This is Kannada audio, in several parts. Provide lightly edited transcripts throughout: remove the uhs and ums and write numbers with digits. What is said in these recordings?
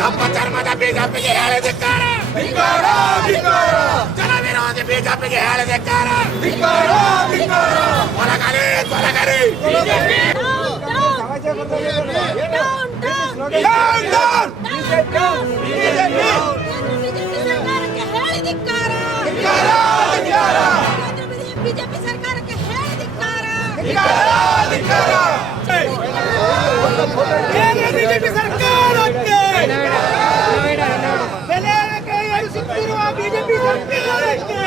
ನಮ್ಮ ಧರ್ಮದ ಬಿಜೆಪಿಗೆ ಹೇಳಿದಿಕ್ಕಾರ, ಜನ ವಿರೋಧಿ ಬಿಜೆಪಿಗೆ ಹೇಳಿದಿಕ್ಕಾರ. ತೊಲಗಲಿ ತೊಲಗಲಿ. ಬಿಜೆಪಿ ಸರ್ಕಾರಕ್ಕೆ ಹೇಳಿದಿಕ್ಕಾರ. ಬಿಜೆಪಿ ಸರ್ಕಾರಕ್ಕೆ ಬೆಲೆ ಏರಿಸುತ್ತಿರುವ ಬಿಜೆಪಿ ಸರ್ಕಾರಕ್ಕೆ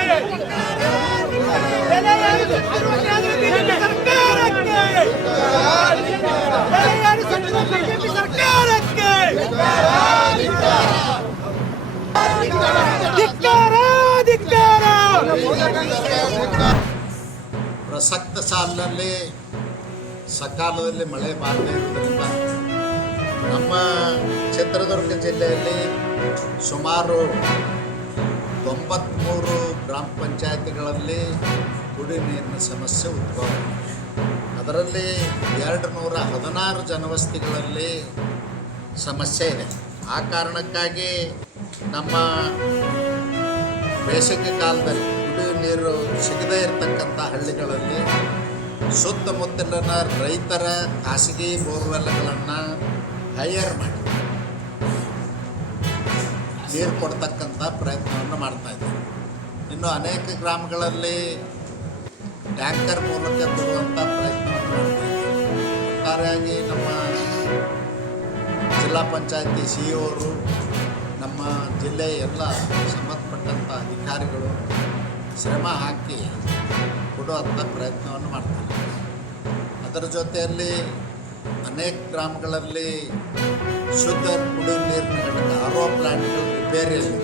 ಬೆಲೆ ಏರಿಸುತ್ತಿರುವ ಬಿಜೆಪಿ ಸರ್ಕಾರಕ್ಕೆ ಬೆಲೆ ಏರಿಸುತ್ತಿರುವ ಬಿಜೆಪಿ ಸರ್ಕಾರಕ್ಕೆ ಧಿಕ್ಕಾರ ಧಿಕ್ಕಾರ. ಪ್ರಸಕ್ತ ಸಾಲಿನಲ್ಲಿ ಸಕಾಲದಲ್ಲಿ ಮಳೆ ಬಾರದೇ ಇರುವುದರಿಂದ ನಮ್ಮ ಚಿತ್ರದುರ್ಗ ಜಿಲ್ಲೆಯಲ್ಲಿ ಸುಮಾರು 93 ಗ್ರಾಮ ಪಂಚಾಯತಿಗಳಲ್ಲಿ ಕುಡಿ ನೀರಿನ ಸಮಸ್ಯೆ ಉದ್ಭವ. ಅದರಲ್ಲಿ 216 ಜನವಸತಿಗಳಲ್ಲಿ ಸಮಸ್ಯೆ ಇದೆ. ಆ ಕಾರಣಕ್ಕಾಗಿ ನಮ್ಮ ಬೇಸಿಗೆ ಕಾಲದಲ್ಲಿ ಕುಡಿಯುವ ನೀರು ಸಿಗದೇ ಇರತಕ್ಕಂಥ ಹಳ್ಳಿಗಳಲ್ಲಿ ಸುತ್ತಮುತ್ತಲಿನ ರೈತರ ಖಾಸಗಿ ಬೋರ್ವೆಲ್ಗಳನ್ನು ಹೈಯರ್ ಮಾಡಿ ನೀರು ಕೊಡ್ತಕ್ಕಂಥ ಪ್ರಯತ್ನವನ್ನು ಮಾಡ್ತಾಯಿದ್ದಾರೆ. ಇನ್ನು ಅನೇಕ ಗ್ರಾಮಗಳಲ್ಲಿ ಟ್ಯಾಂಕರ್ ಮೂಲಕ ಕೊಡುವಂಥ ಪ್ರಯತ್ನವನ್ನು ಮಾಡ್ತಾಯಿದ್ದಾರೆ. ಒಟ್ಟಾರೆಯಾಗಿ ನಮ್ಮ ಜಿಲ್ಲಾ ಪಂಚಾಯತಿ CEO ನಮ್ಮ ಜಿಲ್ಲೆಯ ಎಲ್ಲ ಸಂಬಂಧಪಟ್ಟಂಥ ಅಧಿಕಾರಿಗಳು ಶ್ರಮ ಹಾಕಿ ಕೊಡುವಂಥ ಪ್ರಯತ್ನವನ್ನು ಮಾಡ್ತಾರೆ. ಅದರ ಜೊತೆಯಲ್ಲಿ ಅನೇಕ ಗ್ರಾಮಗಳಲ್ಲಿ ಶುದ್ಧ ಕುಡಿಯುವ ನೀರಿನ ಘಟಕ RO ಪ್ಲಾಂಟ್ಗಳು ರಿಪೇರಿಯಲ್ಲಿ